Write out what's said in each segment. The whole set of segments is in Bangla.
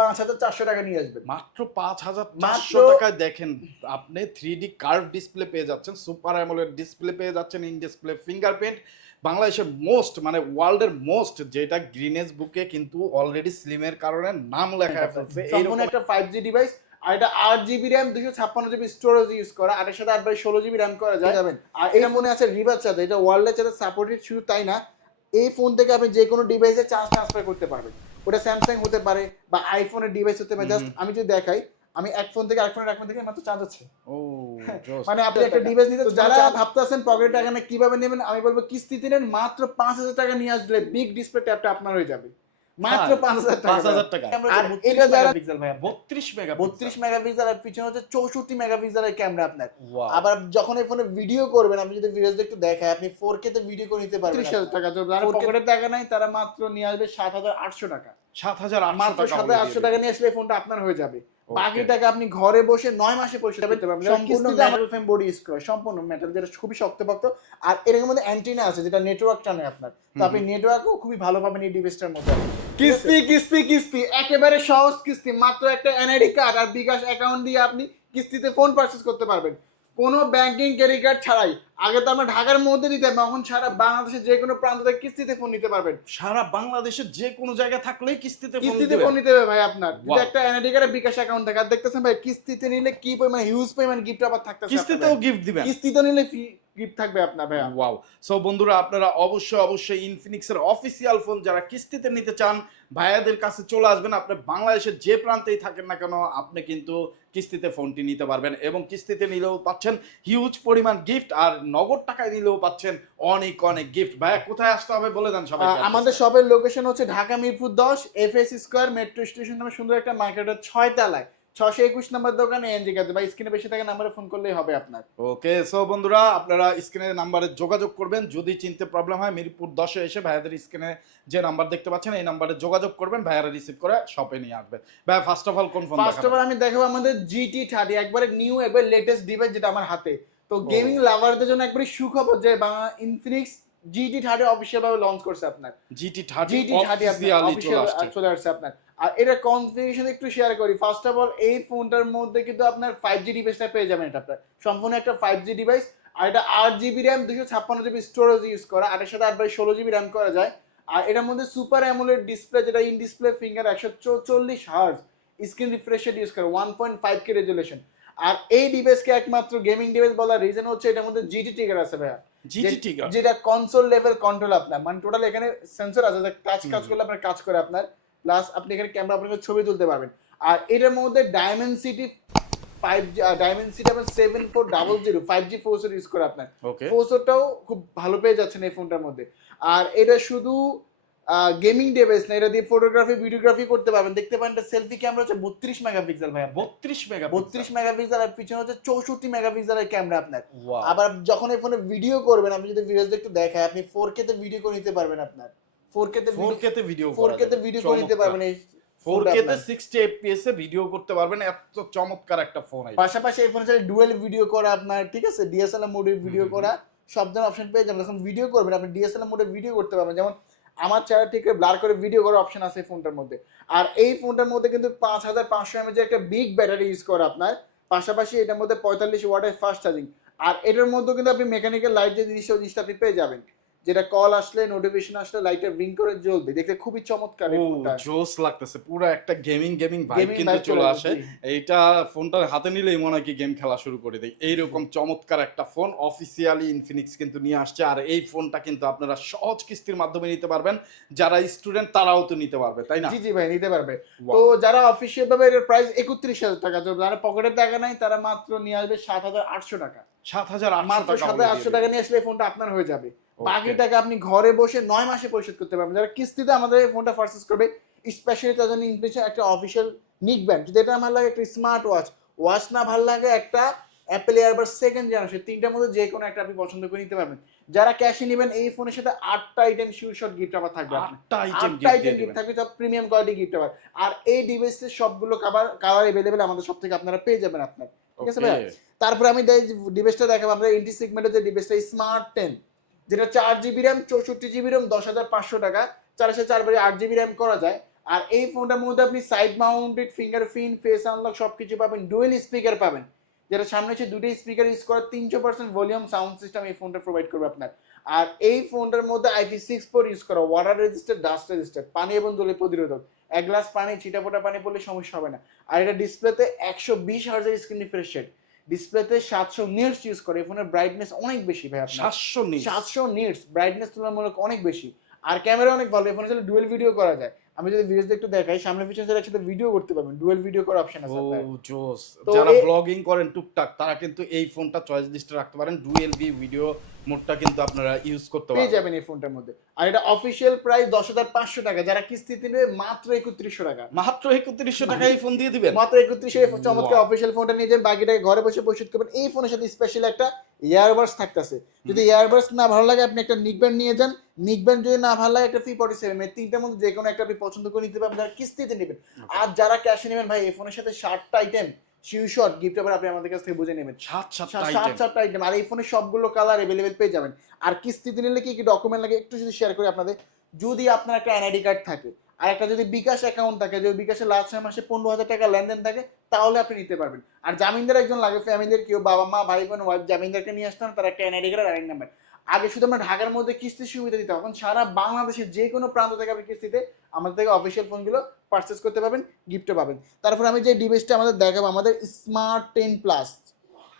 পাঁচ হাজার চারশো টাকা নিয়ে আসবেন। মাত্র পাঁচ হাজার চারশো টাকায় দেখেন আপনি থ্রি ডি কার্ভ ডিসপ্লে পেয়ে যাচ্ছেন সুপার অ্যামোলেড ডিসপ্লে পেয়ে যাচ্ছেন ইন ডিসপ্লে ফিঙ্গারপ্রিন্ট বাংলাদেশের মোস্ট মানে ওয়ার্ল্ডের মোস্ট যেটা গ্রিনেস বুকে কিন্তু অলরেডি স্লিমের কারণে নাম লেখা ফেলছে এইরকম একটা ফাইভ জি ডিভাইস আর এটা আট জিবি র্যাম দুশো ছাপ্পান্ন জিবি স্টোরেজ ইউজ করা আর এর সাথে আট বাই ষোলো জিবি র্যাম করা যায়। যাবেন। আর এটা মনে আছে রিভার্স চার্জ এটা ওয়ার্ল্ডের সাথে সাপোর্টেড শুধু তাই না এই ফোন থেকে আপনি যে কোনো ডিভাইসে চার্জ ট্রান্সফার করতে পারবেন। ওটা স্যামসাং হতে পারে বা আইফোনের ডিভাইস হতে পারে জাস্ট আমি যদি দেখাই আমি এক ফোন থেকে আরেক ফোনের এক ফোন থেকে মাত্র চার্জ আছে মানে আপনি একটা ডিভাইস নিতে যারা ভাবতেছেন পকেটে টাকা না কীভাবে নেবেন আমি বলব কিস্তিতে নেন মাত্র পাঁচ হাজার টাকা নিয়ে আসলে বিগ ডিসপ্লে ট্যাবটা আপনার হয়ে যাবে। মাত্র হ্যাঁ, পাঁচ হাজার টাকা টাকা। আর এটা যারা পিক্সেল ভাইয়া বত্রিশ মেগা বত্রিশ মেগাপিক্সেল আর পিছনে হচ্ছে চৌষট্টি মেগাপিক্সেলের ক্যামেরা আপনার। আবার যখন এই ফোনে ভিডিও করবেন আপনি যদি ভিডিও একটু দেখায় আপনি ফোর কে তে ভিডিও করে নিতে পারবেন। ত্রিশ হাজার টাকা যারা 4K টাকা নাই তারা মাত্র নিয়ে আসবে সাত হাজার আটশো টাকা। সাত হাজার মাত্র আটশো টাকা নিয়ে আসলে ফোনটা আপনার হয়ে যাবে. বাকি টাকা আপনি ঘরে বসে নয় মাসে পরিশোধ করতে পারবেন। সম্পূর্ণ মেটাল ফ্রেম বডি ইউজ সম্পূর্ণ মেটাল যেটা খুবই শক্তপোক্ত। আর এর মধ্যে অ্যান্টিনা আছে যেটা নেটওয়ার্ক টানে আপনার। তো আপনি নেটওয়ার্কও খুবই ভালো পাবেন এই ডিভাইসটার মধ্যে কিস্তি কিস্তি কিস্তি একেবারে সহজ কিস্তি মাত্র একটা এনআইডি কার্ড আর বিকাশ অ্যাকাউন্ট দিয়ে আপনি কিস্তিতে ফোন পারচেস করতে পারবেন। কোনো ব্যাংকিং ক্রেডিট কার্ড ছাড়াই। আগে তো আমরা ঢাকার মধ্যে দিতে এখন সারা বাংলাদেশের যে কোনো প্রান্ত থেকে কিস্তিতে ফোন নিতে পারবেন। সারা বাংলাদেশের যে কোনো জায়গায় থাকলেই কিস্তিতে কিস্তিতে ফোন নিতে হবে ভাই আপনার। যদি একটা এনআইডি কার্ডের বিকাশ অ্যাকাউন্ট থাকে আর দেখতেছেন ভাই কিস্তিতে নিলে কি পরিমাণ হিউজ পরিমাণ গিফট আবার থাকতেছে কিস্তিতেও গিফট দিবেন। কিস্তিতে নিলে গিফট থাকবে আপনার ভাই ওয়াও সো বন্ধুরা আপনারা অবশ্যই অবশ্যই ইনফিনিক্সের অফিসিয়াল ফোন যারা কিস্তিতে নিতে চান ভাইয়াদের কাছে চলে আসবেন। আপনি বাংলাদেশের যে প্রান্তেই থাকেন না কেন আপনি কিন্তু কিস্তিতে ফোনটি নিতে পারবেন এবং কিস্তিতে নিলেও পাচ্ছেন হিউজ পরিমাণ গিফট আর নগদ টাকায় নিলেও পাচ্ছেন অনেক অনেক গিফট ভাইয়া, কোথায় আসতে হবে বলে দেন সবাই আমাদের সবের লোকেশন হচ্ছে ঢাকা মিরপুর দশ F S square metro station নামে সুন্দর একটা মার্কেটের ছয় তলায়। ছশো একুশ নম্বর দোকানে এনজি বা স্ক্রিনে বেশি থাকে নাম্বারে ফোন করলেই হবে আপনার। ওকে সো বন্ধুরা আপনারা স্ক্রিনের নাম্বারে যোগাযোগ করবেন। যদি চিনতে প্রবলেম হয় মিরপুর দশে এসে ভাইয়াদের স্ক্রিনে যে নাম্বার দেখতে পাচ্ছেন এই নাম্বারে যোগাযোগ করবেন। ভাইয়ারা রিসিভ করে শপে নিয়ে আসবে। ভাই ফার্স্ট অফ অল কোন ফোন ফার্স্ট অফ অল আমি দেখাবো আমাদের জিটি থার্টি একবারে নিউ একবার লেটেস্ট ডিভাইস যেটা আমার হাতে। তো গেমিং লাভারদের জন্য একবারে সুখবর যে Bangla Infinix GT thirty official ভাবে লঞ্চ করছে আপনার। GT thirty GT thirty officially চলে আসছে। আপনার। আর এটা কনফিগারেশন একটু শেয়ার করি। ফার্স্ট অফ অল এই ফোনটার মধ্যে কিন্তু আপনার ফাইভ জি ডিভাইসটা পেয়ে যাবেন এটা আপনার। সম্পূর্ণ একটা ফাইভ জি ডিভাইস আর এটা আট জিবি র্যাম দুশো ছাপ্পান্ন জিবি স্টোরেজ ইউজ করা। আর এর সাথে আট বাই ষোলো জিবি র্যাম করা যায়। আর এটার মধ্যে সুপার অ্যামোলেড ডিসপ্লে যেটা ইন ডিসপ্লে ফিঙ্গার একশো চল্লিশ হার্জ স্ক্রিন রিফ্রেশের ইউজ করে। One point five K resolution আর এই ডিভাইসকে একমাত্র গেমিং ডিভাইস বলার রিজন হচ্ছে এটার মধ্যে জিটি টিকার আছে ভাইয়া। যেটা কনসোল লেভেল কন্ট্রোল আপনার। মানে টোটাল এখানে সেন্সর আছে টাচ কাজ করলে আপনার কাজ করে আপনার। প্লাস আপনি এখানে ক্যামেরা আপনার ছবি তুলতে পারবেন। আর এটার মধ্যে ডায়মেন্সিটি ফাইভ জি ডায়মেন্সিটি আপনার seven four double zero five G ফোরসোর use করে আপনার। ফোর ফোরসোরটাও খুব ভালো পেয়ে যাচ্ছেন এই ফোনটার মধ্যে। আর এটা শুধু গেমিং ডিভাইস না এটা দিয়ে ফটোগ্রাফি ভিডিওগ্রাফি করতে পারবেন। দেখতে পারেন এটা সেলফি ক্যামেরা হচ্ছে বত্রিশ মেগাপিক্সেল ভাইয়া। বত্রিশ মেগা বত্রিশ মেগাপিক্সেল আর পিছনে হচ্ছে চৌষট্টি মেগাপিক্সেলের ক্যামেরা আপনার। আবার যখন এই ফোনে ভিডিও করবেন আপনি যদি ভিডিওস একটু দেখায় আপনি ফোর কে তে ভিডিও করে নিতে পারবেন আপনার। ফোর কে তে ফোর কে তে ভিডিও ফোর কে তে ভিডিও করে নিতে পারবেন এই ফোর কে তে আপনার। সিক্সটি এফপিএস এ ভিডিও করতে পারবেন এত চমৎকার একটা ফোন পাশাপাশি এই ফোনে চাইলে ডুয়েল ভিডিও করা আপনার ঠিক আছে? ডিএসএলআর মোডে ভিডিও করা সব ধরনের অপশন পেয়ে যাবেন। যখন ভিডিও করবেন আপনি ডিএসএলআর মোডে ভিডিও করতে পারবেন। যেমন আমার চেহারা ঠিক ব্লার করে ভিডিও করার অপশন আছে ফোনটার মধ্যে। আর এই ফোনটার মধ্যে কিন্তু পাঁচ হাজার পাঁচশো এমএজের একটা বিগ ব্যাটারি ইউজ করে আপনার, পাশাপাশি এটার মধ্যে পঁয়তাল্লিশ ওয়াটের ফাস্ট চার্জিং আর এটার মধ্যে কিন্তু আপনি মেকানিক্যাল লাইট যে জিনিসটা জিনিসটা আপনি পেয়ে যাবেন। যেটা কল আসলে নোটিফিকেশন আসলে লাইটটা রিং করে জ্বলবে। দেখতে খুবই চমৎকার এই ফোনটা জোস লাগতেছে। পুরো একটা গেমিং গেমিং ভাইব কিন্তু চলে আসে। এইটা ফোনটা হাতে নিলেই মনে হয় কি গেম খেলা শুরু করে দেয়। এইরকম চমৎকার একটা ফোন অফিসিয়ালি ইনফিনিক্স কিন্তু নিয়ে আসছে। আর এই ফোনটা কিন্তু আপনারা সহজ কিস্তির মাধ্যমে নিতে পারবেন। যারা স্টুডেন্ট তারাও তো নিতে পারবে তাই না? জি জি ভাই নিতে পারবে। তো যারা অফিসিয়াল ভাবে এর প্রাইস একত্রিশ হাজার টাকা তো যারা পকেটের টাকা নাই তারা মাত্র নিয়ে আসবে সাত হাজার আটশো টাকা। সাত হাজার মাত্র সাত হাজার আটশো টাকা নিয়ে আসলে ফোনটা আপনার হয়ে যাবে। বাকি টাকা আপনি ঘরে বসে নয় মাসে পরিশোধ করতে পারবেন। যারা কিস্তিতে আমাদের ফোনটা পারচেস করবে স্পেশালি তার জন্য ইনফিনিক্সের একটা অফিসিয়াল নিক ব্যান্ড যদি এটা আমার লাগে একটা স্মার্ট ওয়াচ ওয়াচ না ভালো লাগে একটা অ্যাপেল এয়ারবাস সেকেন্ড জেনারেশন তিনটার মধ্যে যে কোনো একটা আপনি পছন্দ করে নিতে পারবেন। যারা ক্যাশে নেবেন এই ফোনের সাথে আটটা আইটেম শিউ শট গিফট আবার থাকবে আটটা আইটেম গিফট থাকবে সব প্রিমিয়াম কোয়ালিটি গিফট আবার। আর এই ডিভাইসের সবগুলো কাভার কালার এভেলেবেল আমাদের সব থেকে আপনারা পেয়ে যাবেন আপনার। ঠিক আছে ভাইয়া? তারপরে আমি ডিভাইসটা দেখাবো, আমরা এনটি সেগমেন্টের যে ডিভাইসটা স্মার্ট টেন যেটা চার জিবি র্যাম চৌষট্টি জিবি র্যাম দশ হাজার পাঁচশো টাকা, চার হাজার চার বারে আট জিবি র্যাম করা যায়। আর এই ফোনটার মধ্যে আপনি side mounted fingerprint face unlock সব কিছু পাবেন ডুয়েল স্পিকার পাবেন। যেটা সামনে হচ্ছে দুটো স্পিকার ইউজ করা, তিনশো পার্সেন্ট ভলিউম সাউন্ড সিস্টেম এই ফোনটা প্রোভাইড করবে আপনার। আর এই ফোনটার মধ্যে আইপি সিক্স ফোর ইউজ করা ওয়াটার রেজিস্টার ডাস্ট রেজিস্টার পানি এবং দলে প্রতিরোধক। এক গ্লাস পানি, ছিটাফোটা পানি পড়লে সমস্যা হবে না। আর এটা ডিসপ্লেতে একশো বিশ হার্জের স্ক্রিন রিফ্রেশ রেট ডিসপ্লেতে সাতশো নিটস ইউজ করে ফোনের ব্রাইটনেস অনেক বেশি ভাই সাতশো নিট সাতশো নিটস ব্রাইটনেস তুলনামূলক অনেক বেশি। আর ক্যামেরা অনেক ভালো ফোনে চলে ডুয়েল ভিডিও করা যায়। আমি যদি ভিডিওতে একটু দেখাই সামনে পিছনে সাইড একসাথে ভিডিও করতে পারবেন। ডুয়েল ভিডিও করার অপশন আছে ও। জোস। যারা ব্লগিং করেন টুকটাক তারা কিন্তু এই ফোনটা চয়েস লিস্টে রাখতে পারেন। ডুয়েল ভি ভিডিও মোডটা কিন্তু আপনারা ইউজ করতে পেয়ে পারবেন। যাবেন এই ফোনটার মধ্যে। আর এটা অফিসিয়াল প্রাইস দশ হাজার পাঁচশো টাকা। যারা কিস্তিতে নেবে মাত্র একত্রিশশো টাকা। মাত্র একত্রিশশো টাকায় এই ফোন দিয়ে দিবেন? মাত্র একত্রিশে চমৎকার. অফিসিয়াল ফোনটা নিয়ে যাবেন বাকিটাকে ঘরে বসে পরিশোধ করবেন। এই ফোনের সাথে স্পেশাল একটা ইয়ারবাডস থাকতেছে। যদি ইয়ারবাডস না ভালো লাগে আপনি একটা নিকব্যান্ড নিয়ে যান। নিকব্যান্ড যদি না ভালো লাগে একটা ফি ফর্টি সেভেন তিনটার মধ্যে যে কোনো একটা আপনি পছন্দ করে নিতে পারবেন। যারা কিস্তিতে নেবেন। আর যারা ক্যাশে নেবেন ভাই এই ফোনের সাথে ষাটটা আইটেম শিউ শট গিফট আবার আপনি আমাদের কাছ থেকে বুঝে নেবেন। সাত সাত আইটেম সাতটা আইটেম আর এই ফোনে সবগুলো কালার অ্যাভেলেবেল পেয়ে যাবেন। আর কিস্তিতে নিলে কি কি ডকুমেন্ট লাগে একটু যদি শেয়ার করি আপনাদের যদি আপনার একটা এনআইডি কার্ড থাকে আর একটা যদি বিকাশ অ্যাকাউন্ট থাকে যদি বিকাশে লাস্ট ছয় মাসে পনেরো হাজার টাকা লেনদেন থাকে তাহলে আপনি নিতে পারবেন। আর জামিনদার একজন লাগে ফ্যামিলির কেউ বাবা মা ভাই বোন ওয়াইফ জামিনদারকে নিয়ে আসতে তার একটা এনআইডি কার্ড আর নাম্বার আগে শুধু আমরা ঢাকার মধ্যে কিস্তির সুবিধা দিতাম এখন সারা বাংলাদেশের যে কোনো প্রান্ত থেকে আপনি কিস্তিতে আমাদের থেকে অফিসিয়াল ফোনগুলো পারচেস করতে পারবেন গিফটও পাবেন। তারপর আমি যে ডিভাইসটা আমাদের দেখাবো আমাদের স্মার্ট টেন প্লাস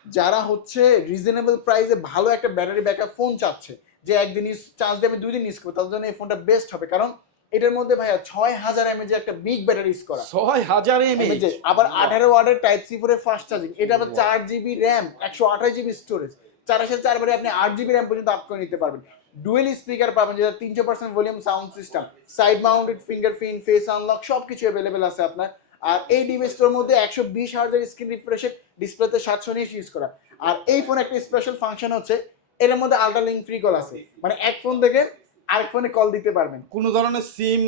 যারা হচ্ছে রিজনেবল প্রাইসে ভালো একটা ব্যাটারি ব্যাকআপ ফোন চাচ্ছে যে একদিন ইউজ চার্জ দিয়ে আমি দুই দিন ইউজ করব তাদের জন্য এই ফোনটা বেস্ট হবে। কারণ এটার মধ্যে ভাইয়া ছয় হাজার এমএজ একটা বিগ ব্যাটারি ইউজ করা। ছয় হাজার MAH আবার আঠারো ওয়ার্ডের টাইপ সি ফোরের ফাস্ট চার্জিং এটা আবার চার জিবি র্যাম একশো আঠাশ জিবি স্টোরেজ চার চারবারে আপনি আট জিবি র্যাম পর্যন্ত আপ করে নিতে পারবেন। ডুয়েল স্পিকার পাবেন যেটা তিনশো percent volume sound system side mounted fingerprint face unlock সব কিছু অ্যাভেলেবেল আছে আপনার। আর এই ডিভাইসটার মধ্যে একশো বিশ হাজার স্ক্রিন রিফ্রেশের ডিসপ্লেতে সাতশো নিয়ে ইউজ করা। আর এই ফোন একটা স্পেশাল ফাংশন হচ্ছে এর মধ্যে আলট্রা লিঙ্ক ফ্রি কল আছে। মানে এক ফোন থেকে আরেক ফোনে কল দিতে পারবেন। কোন ধরনের SIM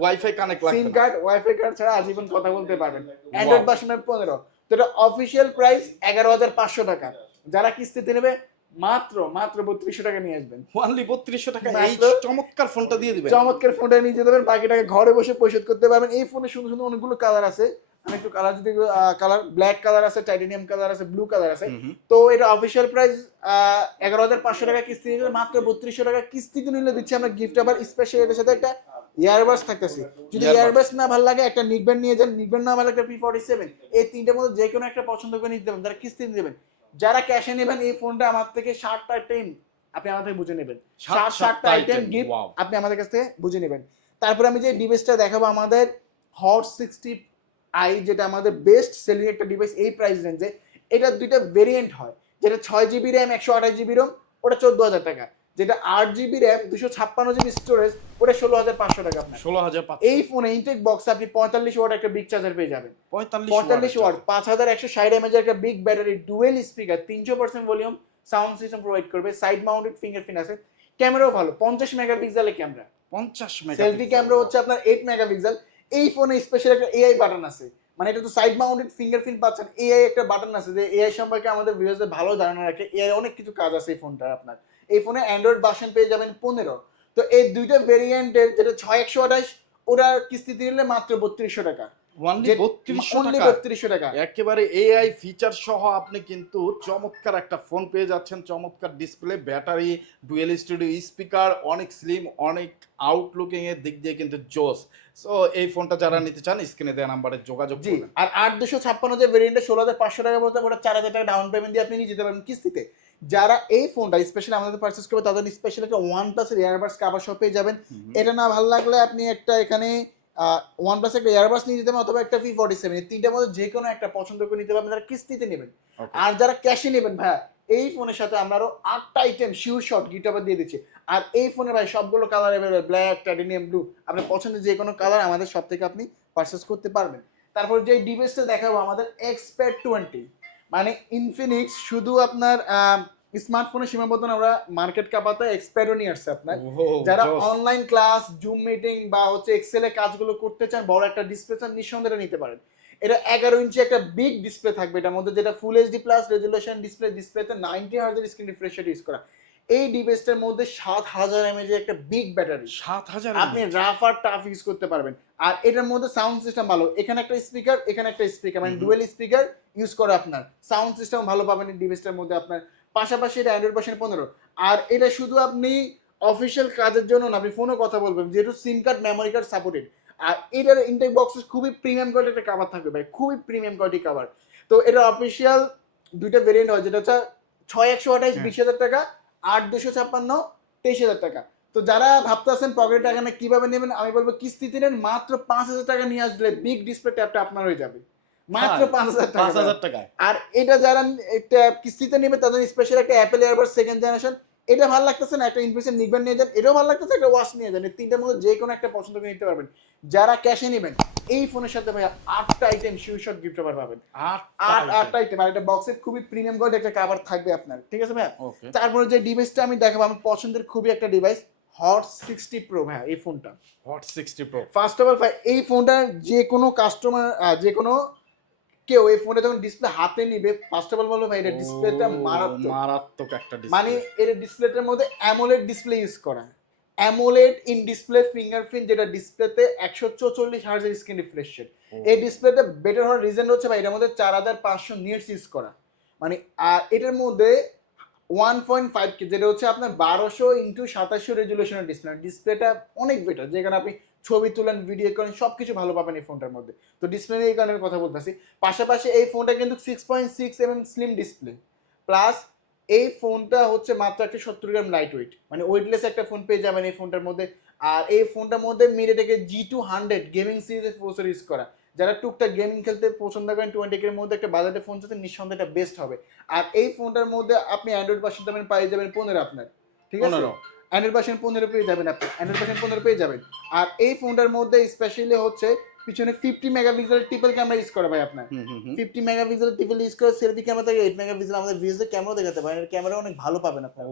WiFi connect SIM card WiFi card ছাড়া আজীবন কথা বলতে পারবেন। অ্যান্ড্রয়েড ভার্সনের পনেরো। তো এটা অফিসিয়াল প্রাইস এগারো হাজার পাঁচশো টাকা। যারা কিস্তিতে নেবে মাত্র মাত্র বত্রিশশো টাকা নিয়ে আসবেন। ওয়ানলি বত্রিশশো টাকা। এই চমৎকার ফোনটা দিয়ে দিবেন। চমৎকার ফোনটা নিয়ে যেতে পারবেন। বাকিটাকে ঘরে বসে পরিশোধ করতে পারবেন। এই ফোনে সুন্দর সুন্দর অনেকগুলো কালার আছে। আমি একটু কালার যদি কালার ব্ল্যাক কালার আছে টাইটেনিয়াম কালার আছে ব্লু কালার আছে। তো এটা অফিসিয়াল প্রাইস এগারো হাজার পাঁচশো টাকা কিস্তি নিলে মাত্র বত্রিশশো টাকা কিস্তিতে নিলে দিচ্ছি আমরা গিফট আবার স্পেশাল এটার সাথে একটা ইয়ারবাস থাকতেছে। যদি। ইয়ারবাস না ভালো লাগে একটা নিকব্যান্ড নিয়ে যান। নিকব্যান্ড না ভালো লাগে পি ফর্টি সেভেন এই তিনটের মধ্যে যে কোনো একটা পছন্দ করে নিতে দেবেন তারা কিস্তি দেবেন যারা ক্যাশে নেবেন এই ফোনটা আমার থেকে ষাটটা আইটেম আপনি আমার থেকে বুঝে নেবেন। ষাট- ষাটটা আইটেম গিফট আপনি আমাদের কাছ থেকে বুঝে নেবেন। তারপরে আমি যে ডিভাইসটা দেখাবো আমাদের হট সিক্সটি আই যেটা আমাদের বেস্ট সেলিং একটা ডিভাইস এই প্রাইস রেঞ্জে এটা দুইটা ভেরিয়েন্ট হয়। যেটা ছয় জিবি র্যাম একশো আঠাশ জিবি রোম ওটা চোদ্দ হাজার টাকা। যেটা আট জিবি র্যাম দুশো ছাপ্পান্ন জিবি স্টোরেজ ওটা ষোলো হাজার পাঁচশো টাকা আপনার। ষোলো হাজার পাঁচ এই ফোনে ইনটেক বক্সে আপনি পঁয়তাল্লিশ ওয়াট একটা বিগ চার্জার পেয়ে যাবেন। পঁয়তাল্লিশ ওয়াট পাঁচ হাজার একশো ষাট এমএজের একটা বিগ ব্যাটারি ডুয়েল স্পিকার তিনশো percent volume sound system provide করবে সাইড মাউন্টেড ফিঙ্গারপ্রিন্ট আছে। ক্যামেরাও ভালো পঞ্চাশ মেগাপিক্সেলের ক্যামেরা পঞ্চাশ সেলফি ক্যামেরা হচ্ছে আপনার এইট মেগাপিক্সেল এই ফোনে স্পেশাল একটা এআই বাটন আছে। মানে এটা তো সাইড মাউন্টেড ফিঙ্গারপ্রিন্ট পাচ্ছেন। এআই একটা বাটন আছে যে এআই সম্পর্কে আমাদের ভিডিওতে ভালো ধারণা রাখে। এআই অনেক কিছু কাজ আছে এই ফোনটার আপনার। এই ফোনে অ্যান্ড্রয়েড ভার্সন পেয়ে যাবেন পনেরো। তো এই দুইটা ভেরিয়েন্টের যেটা ছয় একশো আঠাশ, ওটার কিস্তি দিলে মাত্র বত্রিশশো টাকা। টাকা। একেবারে এআই ফিচার সহ আপনি কিন্তু চমৎকার একটা ফোন পেয়ে যাচ্ছেন চমৎকার display battery dual studio speaker অনেক স্লিম অনেক আউটলুকিং এর দিক দিয়ে কিন্তু জোস। সো এই ফোনটা যারা নিতে চান স্ক্রিনে দেওয়া নাম্বারে যোগাযোগ জি। আর আট দুশো ছাপ্পান্ন যে ভেরিয়েন্টে ষোলো হাজার পাঁচশো টাকা বলতে ওটা চার হাজার টাকা ডাউন পেমেন্ট দিয়ে আপনি নিয়ে যেতে পারবেন কিস্তিতে। যারা এই ফোনটা স্পেশালি আমাদের পারচেস করবে তাদের স্পেশাল একটা ওয়ান প্লাসের ইয়ারবাডস কাবার শপ পেয়ে যাবেন। এটা না ভালো লাগলে আপনি একটা এখানে ওয়ান প্লাস একটা ইয়ারবাডস নিয়ে যেতে পারেন অথবা একটা ভি ফর্টি সেভেন তিনটার মধ্যে যে কোনো একটা পছন্দ করে নিতে পারবেন যারা কিস্তিতে নেবেন। আর যারা ক্যাশে নেবেন ভাইয়া এই ফোনের সাথে আমরা আরও আটটা আইটেম শিউ শট গিটার দিয়ে দিচ্ছি। আর এই ফোনে ভাই সবগুলো colour available black titanium blue আপনার পছন্দের যে কোনো কালার আমাদের সব থেকে আপনি পারচেস করতে পারবেন। তারপর যে ডিভাইসটা দেখাবো আমাদের এক্সপের্ট টোয়েন্টি মানে ইনফিনিক্স শুধু আপনার স্মার্টফোনের সীমাবদ্ধ না, আমরা মার্কেট কাপাতে এক্সপার্টও নিয়ে আসছে আপনার। যারা অনলাইন ক্লাস জুম মিটিং বা হচ্ছে এক্সেলে কাজগুলো করতে চান বড় একটা ডিসপ্লে চান নিঃসন্দেহে নিতে পারেন। এটা এগারো ইঞ্চি একটা বিগ ডিসপ্লে থাকবে এটার মধ্যে যেটা full HD plus resolution display ডিসপ্লেতে নাইনটি হার্জের স্ক্রিন রিফ্রেশ ইউজ করা। এই ডিভাইসটার মধ্যে সাত হাজার এমএজ একটা বিগ ব্যাটারি সাত হাজার আপনি রাফ আর টাফ ইউজ করতে পারবেন। আর এটার মধ্যে সাউন্ড সিস্টেম ভালো। এখানে একটা স্পিকার এখানে একটা স্পিকার মানে ডুয়েল স্পিকার ইউজ করে আপনার। সাউন্ড সিস্টেম ভালো পাবেন এই ডিভাইসটার মধ্যে আপনার। পাশাপাশি এটা অ্যান্ড্রয়েড ভার্সন পনেরো। আর এটা শুধু আপনি অফিসিয়াল কাজের জন্য না আপনি ফোনে কথা বলবেন যেহেতু SIM card memory card supported আর এটার ইনটেক বক্স খুবই প্রিমিয়াম কোয়ালিটি একটা কাভার থাকবে ভাই খুবই প্রিমিয়াম কোয়ালিটি কাভার তো এটা অফিসিয়াল দুইটা ভেরিয়েন্ট হয় যেটা হচ্ছে ছয় একশো আঠাইশ হ্যাঁ। বিশ হাজার টাকা আট দুশো ছাপ্পান্ন তেইশ হাজার টাকা। তো যারা ভাবতেছেন পকেট টাকা না কীভাবে নেবেন আমি বলব কিস্তিতে নেন মাত্র পাঁচ হাজার টাকা নিয়ে আসলে বিগ ডিসপ্লে ট্যাপটা আপনার হয়ে যাবে। মাত্র হ্যাঁ, পাঁচ হাজার পাঁচ হাজার আর এটা যারা একটা কিস্তিতে নেবে তাদের স্পেশাল একটা অ্যাপেল সেকেন্ড জেনারেশন এটা ভালো লাগতেছে না একটা নিকবেন নিয়ে যান এটাও ভালো লাগতেছে একটা ওয়াশ নিয়ে যান এই তিনটার মধ্যে যে কোনো একটা পছন্দ করে নিতে পারবেন। যারা ক্যাশে নেবেন এই ফোনের সাথে ভাই আটটা আইটেম গিফট অফার পাবেন। আট আটটা আইটেম আর একটা বক্সের খুবই প্রিমিয়াম কোয়ালিটি একটা কাভার থাকবে আপনার ঠিক আছে ভাই তারপরে যে ডিভাইসটা আমি দেখাবো আমার পছন্দের খুবই একটা ডিভাইস হট সিক্সটি প্রো ভাই এই ফোনটা Hot sixty pro first of all ভাই এই ফোনটা যে কোনো কাস্টমার যে কোনো কেউ এই ফোনে যখন ডিসপ্লে হাতে নিবে ফার্স্ট অফ অল বলব ভাই এটা ডিসপ্লেটা মারাত্মক। মারাত্মক একটা মানে এর ডিসপ্লেটার মধ্যে অ্যামোলেড ডিসপ্লে ইউজ করা। অ্যামোলেড ইন ডিসপ্লে ফিঙ্গারপ্রিন্ট যেটা ডিসপ্লেতে একশো চৌচল্লিশ হার্জের স্ক্রিন রিফ্রেশন এই ডিসপ্লেতে বেটার হওয়ার রিজন হচ্ছে ভাই এটার মধ্যে চার হাজার পাঁচশো নিটস ইউজ করা। মানে আর এটার মধ্যে ওয়ান পয়েন্ট ফাইভ কে যেটা হচ্ছে আপনার বারোশো ইন্টু সাতাশশো রেজুলেশনের ডিসপ্লে ডিসপ্লেটা অনেক বেটার যেখানে আপনি ছবি তুলেন ভিডিও করেন সব কিছু ভালো পাবেন এই ফোনটার মধ্যে। তো ডিসপ্লে এই কারণে কথা বলতেছি। পাশাপাশি এই ফোনটা কিন্তু six point six M slim display plus এই ফোনটা হচ্ছে মাত্র একটা সত্তর গ্রাম লাইট ওয়েট মানে ওয়েটলেস একটা ফোন পেয়ে যাবেন এই ফোনটার মধ্যে। আর এই ফোনটার মধ্যে মিরেটেকে জি টু হান্ড্রেড গেমিং সিরিজের প্রসেসর ইউজ করা। যারা টুকটাক গেমিং খেলতে পছন্দ করেন টোয়েন্টি এর মধ্যে একটা বাজারে ফোন চাচ্ছেন, নিঃসন্দেহে এটা বেস্ট হবে। আর এই ফোনটার মধ্যে আপনি অ্যান্ড্রয়েড ভার্সন দামের পেয়ে যাবেন পনেরো আপনার। ঠিক আছে? অ্যান্ড্রয়েড ভার্সন পনেরো পেয়ে যাবেন আপনি অ্যান্ড্রয়েড ভার্সন পনেরো পেয়ে যাবেন। আর এই ফোনটার মধ্যে স্পেশালি হচ্ছে পিছনে ফিফটি মেগাপিক্সেলের ট্রিপল ক্যামেরা ইউজ করা ভাই আপনার। ফিফটি মেগাপিক্সেলের ট্রিপল ইউজ করে সেলফি ক্যামেরা থেকে এইট মেগাপিক্সেল আমাদের ভিডিওতে ক্যামেরা দেখাতে পারেন। ক্যামেরা অনেক ভালো পাবেন আপনার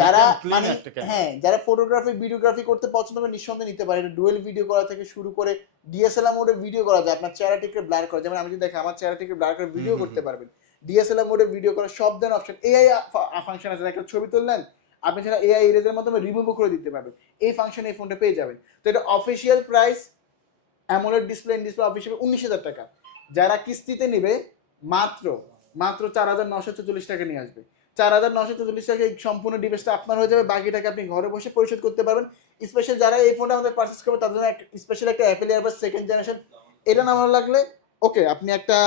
যারা মানে হ্যাঁ যারা ফটোগ্রাফি ভিডিওগ্রাফি করতে পছন্দ করে নিঃসন্দেহে নিতে পারে ডুয়েল ভিডিও করা থেকে শুরু করে ডিএসএলআর মোডে ভিডিও করা যায়। আপনার চেহারাটিকে ব্লার করা। যেমন আমি যদি দেখি আমার চেহারাটিকে ব্লার করে ভিডিও করতে পারবেন। ডিএসএলআর মোডে ভিডিও করা সব ধরনের অপশন এআই ফাংশন আছে। একটা ছবি তুললেন আপনি সেটা এআই ইরেজের মাধ্যমে রিমুভ করে দিতে পারবেন। এই ফাংশন এই ফোনটা পেয়ে যাবেন। তো এটা official price AMOLED display in display official উনিশ হাজার টাকা। যারা কিস্তিতে নেবে, মাত্র মাত্র চার হাজার নশো চল্লিশ টাকা নিয়ে আসবে। চার হাজার নশো চল্লিশ টাকা এই সম্পূর্ণ ডিভাইসটা আপনার হয়ে যাবে। বাকি টাকা আপনি ঘরে বসে পরিশোধ করতে পারবেন। স্পেশাল যারা এই ফোনটা আমাদের পারচেস করবে, তাদের জন্য স্পেশাল একটা অ্যাপেল এয়ারবাস সেকেন্ড জেনারেশন এটা না ভালো লাগলে ওকে আপনি একটা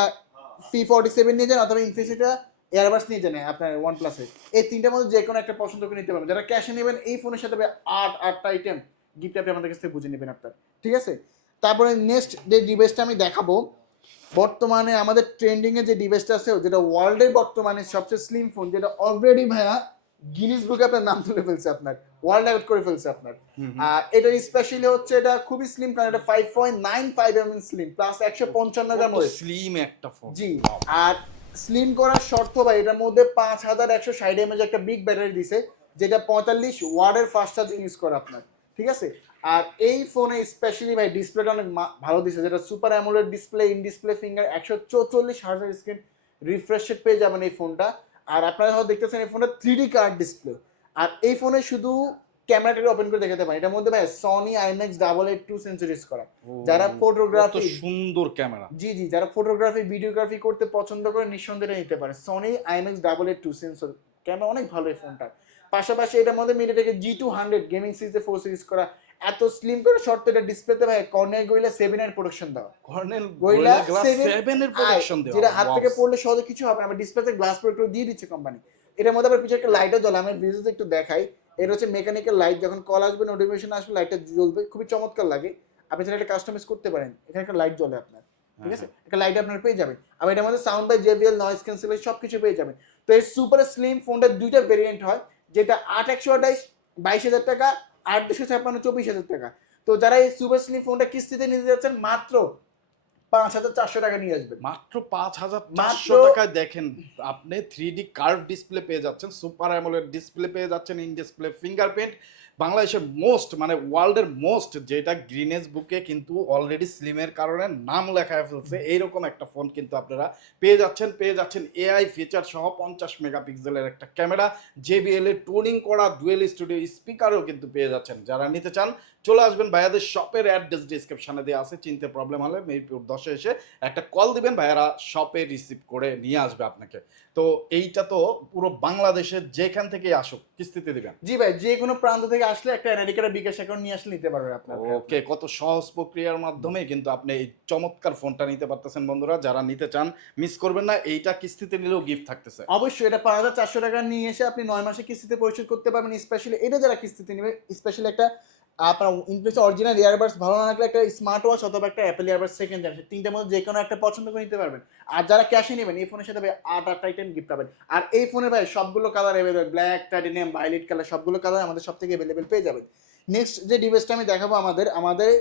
সি ফর্টি সেভেন নিয়ে যান অথবা ইনফিনিটা এয়ারবাস নিয়ে যান আপনার ওয়ান প্লাসে এই তিনটার মধ্যে যে কোনো একটা পছন্দ করে নিতে পারবেন। যারা ক্যাশে নেবেন এই ফোনের সাথে আট আটটা আইটেম গিফট আপনি আমাদের কাছ থেকে বুঝে নেবেন আপনার। ঠিক আছে? তারপরে নেক্সট যে ডিভাইসটা আমি দেখাবো বর্তমানে আমাদের ট্রেন্ডিং এ যে ডিভাইসটা আছে যেটা ওয়ার্ল্ডের বর্তমানে সবচেয়ে স্লিম ফোন যেটা অলরেডি ভাইয়া গিনিস বুকে আপনার নাম তুলে ফেলছে আপনার। ওয়ার্ল্ড রেকর্ড করে ফেলছে আপনার। আর এটা স্পেশালি হচ্ছে এটা খুবই স্লিম কারণ এটা five point nine five M slim plus একশো পঞ্চান্ন গ্রাম স্লিম একটা ফোন জি আর স্লিম করার শর্ত ভাই, এটার মধ্যে পাঁচ হাজার একশো ষাট এমএজ একটা বিগ ব্যাটারি দিছে, যেটা পঁয়তাল্লিশ ওয়ার্ডের ফাস্ট চার্জিং ইউজ করে আপনার, ঠিক আছে? আর এই ফোনে স্পেশালি ভাই ডিসপ্লেটা অনেক ভালো দিছে, যেটা super AMOLED display in display finger একশো চৌচল্লিশ হার্জের স্ক্রিন রিফ্রেশ পেয়ে যাবেন এই ফোনটা আর আপনারা হয়তো দেখতেছেন এই ফোনটা থ্রি ডি কার্ড ডিসপ্লে আর এই ফোনে শুধু ক্যামেরাটাকে ওপেন করে দেখাতে পারেন। এটার মধ্যে ভাই Sony IMAX double eight two centuries করা। যারা photography- সুন্দর ক্যামেরা। জি জি যারা ফটোগ্রাফি ভিডিওগ্রাফি করতে পছন্দ করে নিঃসন্দেহে নিতে পারে। Sony IMAX double eight two sensor camera অনেক ভালো এই ফোনটা পাশাপাশি এটার মধ্যে মিডিয়াটেকের জি টু হান্ড্রেড গেমিং সিরিজে ফোর সিরিজ করা। এত স্লিম করে শর্ট এটা ডিসপ্লেতে ভাই কর্নার গইলা সেভেন এর প্রোডাকশন দেওয়া। কর্নেল seven 7 এর প্রোটেকশন দেওয়া। যেটা হাত থেকে পড়লে সহজে কিছু হবে না ডিসপ্লেতে গ্লাস প্রোটেক্টর দিয়ে দিচ্ছে কোম্পানি এটার মধ্যে আবার পিছনে একটা লাইটও জ্বলে আমি ভিডিওতে একটু দেখাই। এটা হচ্ছে মেকানিক্যাল লাইট যখন কল আসবে নোটিফিকেশন আসবে লাইটটা জ্বলবে খুবই চমৎকার লাগে। আপনি সেটা একটা কাস্টমাইজ করতে পারেন। এখানে একটা লাইট জ্বলে আপনার ঠিক আছে? একটা লাইট আপনার পেয়ে যাবেন। আবার এটার মধ্যে sound by JBL noise cancellation সব কিছু পেয়ে যাবেন। তো এই সুপার স্লিম ফোনটার দুইটা ভেরিয়েন্ট হয় যেটা আট একশো আঠাইশ বাইশ হাজার টাকা আট দুশো ছাপ্পান্ন চব্বিশ হাজার টাকা। তো যারা এই সুপার স্লিম ফোনটা কিস্তিতে নিতে যাচ্ছেন মাত্র পাঁচ হাজার চারশো টাকা নিয়ে আসবেন। মাত্র পাঁচ হাজার চারশো টাকায় দেখেন আপনি থ্রি ডি কার্ভ ডিসপ্লে পেয়ে যাচ্ছেন সুপার অ্যামোলেড ডিসপ্লে পেয়ে যাচ্ছেন ইন ডিসপ্লে ফিঙ্গারপ্রিন্ট বাংলাদেশের মোস্ট মানে ওয়ার্ল্ডের মোস্ট যেটা গ্রিনেস বুকে কিন্তু অলরেডি স্লিমের কারণে নাম লেখায় ফেলছে এইরকম একটা ফোন কিন্তু আপনারা পেয়ে যাচ্ছেন পেয়ে যাচ্ছেন এআই ফিচার সহ পঞ্চাশ মেগাপিক্সেলের একটা ক্যামেরা জেবিএল এ টোনিং করা ডুয়েল স্টুডিও স্পিকারও কিন্তু পেয়ে যাচ্ছেন। যারা নিতে চান চলে আসবেন ভাইয়াদের শপের অ্যাড্রেস ডিসক্রিপশনে দেওয়া আছে চিনতে প্রবলেম হলে মেহেরপুর দশে এসে একটা কল দিবেন ভাইয়ারা শপে রিসিভ করে নিয়ে আসবে আপনাকে। তো এইটা তো পুরো বাংলাদেশের যেখান থেকেই আসুক কিস্তিতে দিবেন। জি ভাই যে কোনো প্রান্ত থেকে আসলে একটা এনআইডি কার্ড বিকাশ অ্যাকাউন্ট নিয়ে আসলে নিতে পারবেন আপনার। ওকে কত সহজ প্রক্রিয়ার মাধ্যমে কিন্তু আপনি এই চমৎকার ফোনটা নিতে পারতেছেন বন্ধুরা যারা নিতে চান মিস করবেন না এইটা কিস্তিতে নিলেও গিফট থাকতেছে। অবশ্যই এটা পাঁচ হাজার চারশো টাকা নিয়ে এসে আপনি নয় মাসে কিস্তিতে পরিশোধ করতে পারবেন স্পেশালি এটা যারা কিস্তিতে নেবে স্পেশালি একটা আপনার ইনফ্লেক্স অরিজিনাল ইয়ারবাডস ভালো না লাগলে একটা স্মার্ট ওয়াচ অথবা একটা অ্যাপেল ইয়ারবাডস সেকেন্ড জেনারেশন তিনটার মধ্যে যে কোনো একটা পছন্দ করে নিতে পারবেন। আর যারা ক্যাশে নেবেন এই ফোনের সাথে ভাই আট আট আইটেম গিফট পাবেন। আর এই ফোনে ভাই সবগুলো colour available black titanium violet colour সবগুলো কালার আমাদের সব থেকে অ্যাভেলেবেল পেয়ে যাবেন। নেক্সট যে ডিভাইসটা আমি দেখাবো আমাদের আমাদের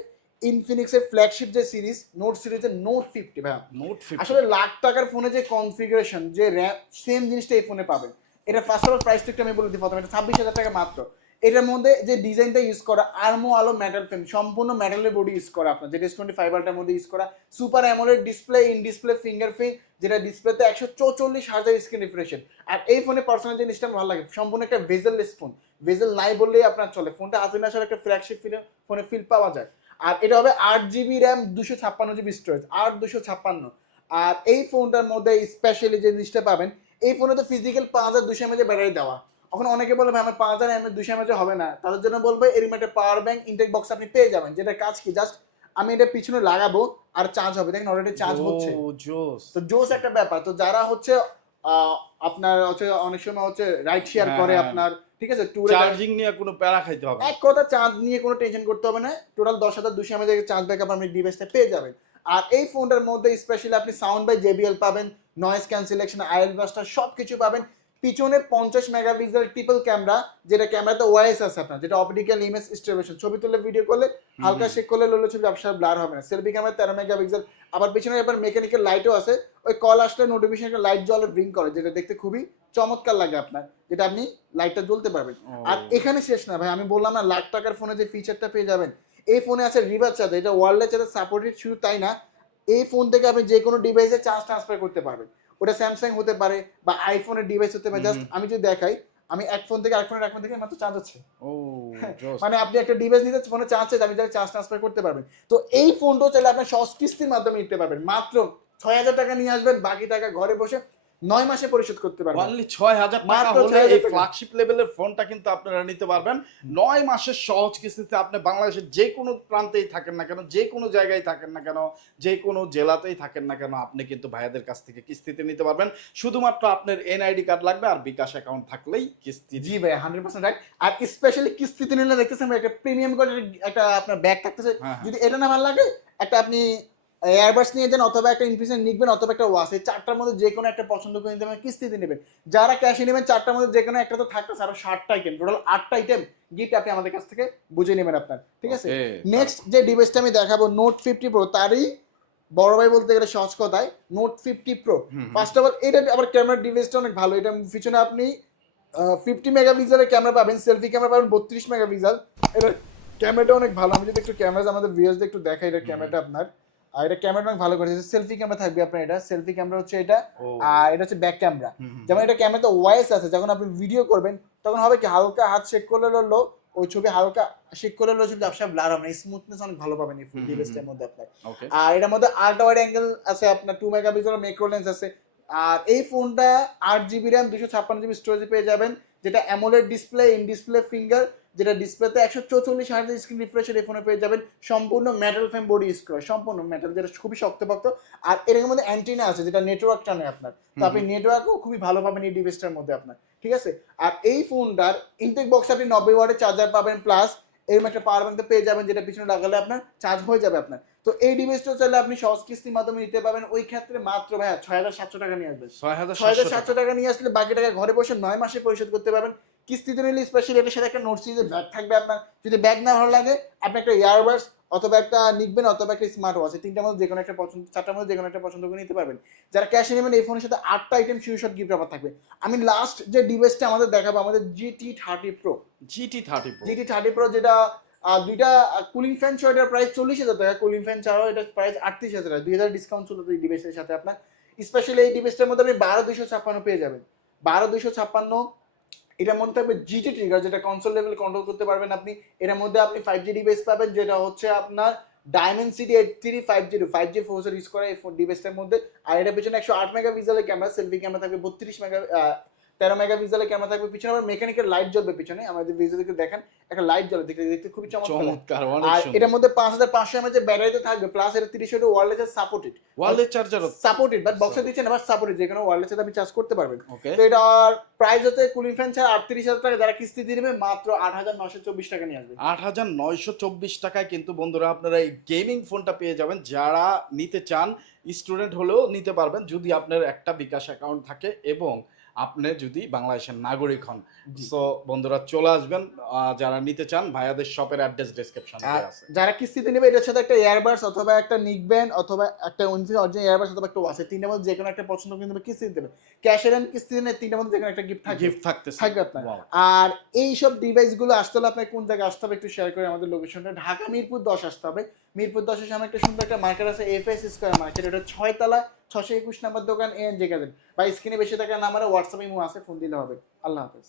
ইনফিনিক্সের ফ্ল্যাগশিপ যে সিরিজ নোট সিরিজের নোট ফিফটি ভাই নোট আসলে লাখ টাকার ফোনে যে কনফিগারেশন যে র্যাম সেম জিনিসটা এই ফোনে পাবেন। এটা ফার্স্ট অফ অল প্রাইস একটু আমি বলে দিই প্রথমে এটা ছাব্বিশ হাজার টাকা মাত্র। এটার মধ্যে যে ডিজাইনটা ইউজ করা আর্মো আলো মেটাল ফ্রেম সম্পূর্ণ মেটালের বডি ইউজ করা আপনার, যেটা টোয়েন্টি ফাইবারটার মধ্যে ইউজ করা super AMOLED display in display finger fingerprint যেটা ডিসপ্লেতে একশো চৌচল্লিশ হাজার স্ক্রিন রিফ্রেশন আর এই ফোনে পার্সোনাল জিনিসটা ভালো লাগে, সম্পূর্ণ একটা ভেজেললেস ফোন ভেজেল নাই বললেই আপনার চলে। ফোনটা আসলে আসলে একটা ফ্ল্যাগশিপ ফোনে ফিল পাওয়া যায়। আর এটা হবে আট জিবি র্যাম দুশো ছাপ্পান্ন জিবি স্টোরেজ আট দুশো ছাপ্পান্ন। আর এই ফোনটার মধ্যে স্পেশালি যে জিনিসটা পাবেন, এই ফোনে তো ফিজিক্যাল পাঁচ হাজার দুশো এমএজের ব্যাটারি দেওয়া। এখন অনেকে বলবে ভাই, আমার পাঁচ হাজার এমএজ দুশো এমএজ হবে না। তাদের জন্য বলব এরকম একটা পাওয়ার ব্যাংক ইনটেক বক্স আপনি পেয়ে যাবেন। যেটা কাজ কি? জাস্ট আমি এটা পিছনে লাগাবো আর চার্জ হবে। দেখেন অলরেডি চার্জ হচ্ছে। তো জোস একটা ব্যাপার। তো যারা হচ্ছে আপনার হচ্ছে অনেক সময় হচ্ছে রাইড শেয়ার হ্যাঁ, করে হ্যাঁ। আপনার ঠিক আছে? ট্যুরে চার্জিং নিয়ে কোনো প্যারা খাইতে হবে। এক কথা চার্জ নিয়ে কোনো টেনশন করতে হবে না। টোটাল দশ হাজার দুশো এমএজ চার্জ ব্যাকআপ আপনি ডিভাইসটা পেয়ে যাবেন। আর এই ফোনটার মধ্যে স্পেশালি আপনি সাউন্ড বাই জেবিএল পাবেন নয়েজ ক্যান্সেলেশন আইএল বাস্টার সব কিছু পাবেন। পিছনে পঞ্চাশ মেগাপিক্সেল ট্রিপল ক্যামেরা যেটা ক্যামেরাতে ওয়াইস আছে আপনার যেটা অপটিক্যাল ইমেজ স্টেবিলেশন ছবি তুলে ভিডিও করলে হালকা শেক করলে লোলো ছবি ব্যবসা ব্লার হবে না। সেলফি ক্যামেরা তেরো মেগাপিক্সেল আবার পিছনে এবার মেকানিক্যাল লাইটও আছে। ওই কল আসলে নোটিফিকেশন একটা লাইট জ্বলে ব্রিং করে যেটা দেখতে খুবই চমৎকার লাগে আপনার যেটা আপনি লাইটটা জ্বলতে পারবেন। আর এখানে শেষ না ভাই আমি বললাম না লাখ টাকার ফোনে যে ফিচারটা পেয়ে যাবেন এই ফোনে আছে রিভার চার্জ এটা ওয়ার্ল্ডের চার্জ সাপোর্টেড শুধু তাই না এই ফোন থেকে আপনি যে কোনো ডিভাইসে চার্জ ট্রান্সফার করতে পারবেন। ওটা স্যামসাং হতে পারে বা আইফোনের ডিভাইস হতে পারে জাস্ট আমি যদি দেখাই আমি এক ফোন থেকে আরেক ফোনের এক ফোন থেকে মাত্র চার্জ হচ্ছে। ও মানে আপনি একটা ডিভাইস নিতে ফোনে চার্জ আছে আপনি চার্জ ট্রান্সফার করতে পারবেন। তো এই ফোনটাও চাইলে আপনি সহজ কিস্তির মাধ্যমে নিতে পারবেন। মাত্র ছয় হাজার টাকা নিয়ে আসবেন বাকি টাকা ঘরে বসে নয় মাসে পরিশোধ করতে পারবেন। অনলি ছয় হাজার টাকা হলে এই ফ্ল্যাগশিপ লেভেলের ফোনটা কিন্তু আপনারা নিতে পারবেন। নয় মাসের সহজ কিস্তিতে আপনি বাংলাদেশের যে কোনো প্রান্তেই থাকেন না কেন যে কোনো জায়গায় থাকেন না কেন যে কোনো জেলাতেই থাকেন না কেন আপনি কিন্তু ভাইয়াদের কাছ থেকে কিস্তিতে নিতে পারবেন। শুধুমাত্র আপনার এনআইডি কার্ড লাগবে আর বিকাশ অ্যাকাউন্ট থাকলেই কিস্তি। জি ভাই হান্ড্রেড পার্সেন্ট রাইট আর স্পেশালি কিস্তিতে নিলে দেখতেছেন ভাই, একটা প্রিমিয়াম করে একটা আপনার ব্যাগ থাকতেছে। হ্যাঁ, হ্যাঁ। যদি এটা না ভালো লাগে একটা আপনি এয়ারবাস নিয়ে যান অথবা একটা ইনফিউশন নিবেন অথবা একটা ওয়াশ এই চারটার মধ্যে যে কোনো একটা পছন্দ করে নিতে পারেন কিস্তিতে নেবেন। যারা ক্যাশে নেবেন চারটার মধ্যে যে কোনো একটা তো থাকতেছে আরও ষাটটা আইটেম টোটাল আটটা আইটেম গিফট আপনি আমাদের কাছ থেকে বুঝে নেবেন আপনার ঠিক আছে? নেক্সট যে ডিভাইসটা আমি দেখাবো নোট ফিফটি প্রো তারই বড় ভাই বলতে গেলে সহজ কথায় Note fifty pro first of all এটা আবার ক্যামেরা ডিভাইসটা অনেক ভালো এটা পিছনে আপনি ফিফটি মেগাপিক্সেলের ক্যামেরা পাবেন সেলফি ক্যামেরা পাবেন বত্রিশ মেগাপিক্সেল এটা ক্যামেরাটা অনেক ভালো আমি যদি একটু ক্যামেরা আমাদের ভিউয়ার্সদের একটু দেখাই এটা ক্যামেরাটা আপনার। আর এটা ক্যামেরাটা অনেক ভালো করেছে। সেলফি ক্যামেরা থাকবে আপনার এটা। সেলফি ক্যামেরা হচ্ছে এটা। আর এটা হচ্ছে ব্যাক ক্যামেরা যেমন এটা ক্যামেরাতে ওয়াইস আছে যখন আপনি ভিডিও করবেন তখন হবে কি হালকা হাত শেক করলে ওই ছবি হালকা শেক ছবি ব্যবসা ব্লার হবে না। স্মুথনেস অনেক ভালো পাবেন এই ফুল ডিভাইসটার মধ্যে আপনার। আর এটার মধ্যে আল্ট্রা ওয়াইড অ্যাঙ্গেল আছে আপনার টু মেগাপিক্সেল মেক্রো লেন্স আছে। আর এই ফোনটা আট জিবি র্যাম দুশো ছাপ্পান্ন জিবি স্টোরেজ পেয়ে যাবেন যেটা AMOLED display in display finger যেটা ডিসপ্লেতে একশো চৌচল্লিশ হাজার স্ক্রিন রিফ্রেশের এই ফোনে পেয়ে যাবেন। সম্পূর্ণ মেটাল ফ্রেম বডি ইউজ করে সম্পূর্ণ মেটাল যেটা খুবই শক্তপক্ত। আর এর মধ্যে অ্যান্টিনা আছে যেটা নেটওয়ার্ক টানে আপনার। তো আপনি নেটওয়ার্কও খুবই ভালো পাবেন এই ডিভাইসটার মধ্যে আপনার ঠিক আছে? আর এই ফোনটার ইনটেক বক্স আপনি নব্বই ওয়ার্ডের চার্জার পাবেন প্লাস এরকম একটা পাওয়ার ব্যাংক পেয়ে যাবেন যেটা পিছনে লাগালে আপনার চার্জ হয়ে যাবে আপনার। তো এই ডিভাইসটা চাইলে আপনি সহজ কিস্তির মাধ্যমে নিতে পারবেন। ওই ক্ষেত্রে মাত্র ভাইয়া ছয় হাজার সাতশো টাকা নিয়ে আসবেন। ছয় হাজার ছয় হাজার সাতশো টাকা নিয়ে আসলে বাকি টাকা ঘরে বসে নয় মাসে পরিশোধ করতে পারবেন। কিস্তিতে নিলে স্পেশালি এটার সাথে একটা নোট সিরিজের ব্যাগ থাকবে আপনার। যদি ব্যাগ না ভালো লাগে আপনি একটা ইয়ারবাস অথবা একটা নিকবেন অথবা একটা স্মার্ট ওয়াচ এই তিনটার মধ্যে যে কোনো একটা পছন্দ চারটার মধ্যে যে কোনো একটা পছন্দ করে নিতে পারবেন। যারা ক্যাশে নেবেন এই ফোনের সাথে আটটা আইটেম শিওর গিফট অফার থাকবে। আমি লাস্ট যে ডিভাইসটা আমাদের দেখাবো আমাদের GT thirty pro GT thirty GT thirty pro যেটা দুইটা কুলিং ফ্যান ছাড়া এটার প্রাইস চল্লিশ হাজার টাকা। কুলিং ফ্যান ছাড়াও এটা প্রাইস আটত্রিশ হাজার টাকা। দুই হাজার ডিসকাউন্ট ছিল এই ডিভাইসের সাথে আপনার। স্পেশালি এই ডিভাইসটার মধ্যে আপনি বারো দুইশো ছাপ্পান্ন পেয়ে যাবেন। বারো দুইশো ছাপ্পান্ন, এটার মধ্যে থাকবে জিটি ট্রিগার যেটা কনসোল লেভেল কন্ট্রোল করতে পারবেন আপনি এটার মধ্যে আপনি ফাইভ জি ডিভাইস পাবেন, যেটা হচ্ছে আপনার Dimensity eight three five zero five G four use করা এই ডিভাইসটার মধ্যে। আর এটার পিছনে একশো আট মেগা পিক্সেলের ক্যামেরা সেলফি ক্যামেরা থাকবে, বত্রিশ মেগা তেরো মেগা পিক্সেলের ক্যামেরা থাকবে পিছনে আবার মেকানিক্যাল লাইট জ্বলবে পিছনে। আমাদের ভিডিওতে দেখেন একটা লাইট জ্বলে দেখতে দেখতে খুবই চমৎকার। আর এটার মধ্যে পাঁচ হাজার পাঁচশো এমএচ ব্যাটারিতে থাকবে প্লাস এটা তিরিশ ওয়াট ওয়ারলেস সাপোর্টেড ওয়ালের চার্জার সাপোর্টেড বাট বক্সে দিচ্ছেন আবার সাপোর্টেড যে কোনো ওয়ারলেস আপনি চার্জ করতে পারবেন। তো এটার প্রাইস হচ্ছে কুলিং ফ্যান ছাড়া আটত্রিশ হাজার টাকা যারা কিস্তি দিয়ে নেবে মাত্র আট হাজার নশো চব্বিশ টাকা নিয়ে আসবে। আট হাজার নয়শো চব্বিশ টাকায় কিন্তু বন্ধুরা আপনারা এই গেমিং ফোনটা পেয়ে যাবেন। যারা নিতে চান স্টুডেন্ট হলেও নিতে পারবেন যদি আপনার একটা বিকাশ অ্যাকাউন্ট থাকে এবং আপনি যদি বাংলাদেশের নাগরিক হন। তো বন্ধুরা চলে আসবেন। যারা নিতে চান ভাইয়াদের শপের অ্যাড্রেস ডিসক্রিপশনে যারা কিস্তিতে নেবে এটার সাথে একটা এয়ারবাডস অথবা একটা নিকব্যান্ড অথবা একটা ইনফিনিক্স অরিজিনাল এয়ারবাডস অথবা একটা ওয়াসে তিনটার মধ্যে যে কোনো একটা পছন্দ কিন্তু কিস্তি দিতে হবে ক্যাশের এন্ড কিস্তি দিলে তিনটার মধ্যে যে কোনো একটা গিফট থাকবে। গিফট থাকতে থাকবে আপনার। আর এই সব ডিভাইসগুলো আসতে হলে আপনার কোন জায়গায় আসতে হবে একটু শেয়ার করে আমাদের লোকেশনটা ঢাকা মিরপুর দশ আসতে হবে। মিরপুর দশের সামনে একটা সুন্দর একটা মার্কেট আছে এফ এস স্কোয়ার মার্কেট এটা ছয় তলা ছশো একুশ নাম্বার দোকান, এ এন জে কাজেন বা স্ক্রিনে বেশি থাকা আমার হোয়াটসঅ্যাপ ইমো আছে, ফোন দিলে হবে। আল্লাহ হাফেজ।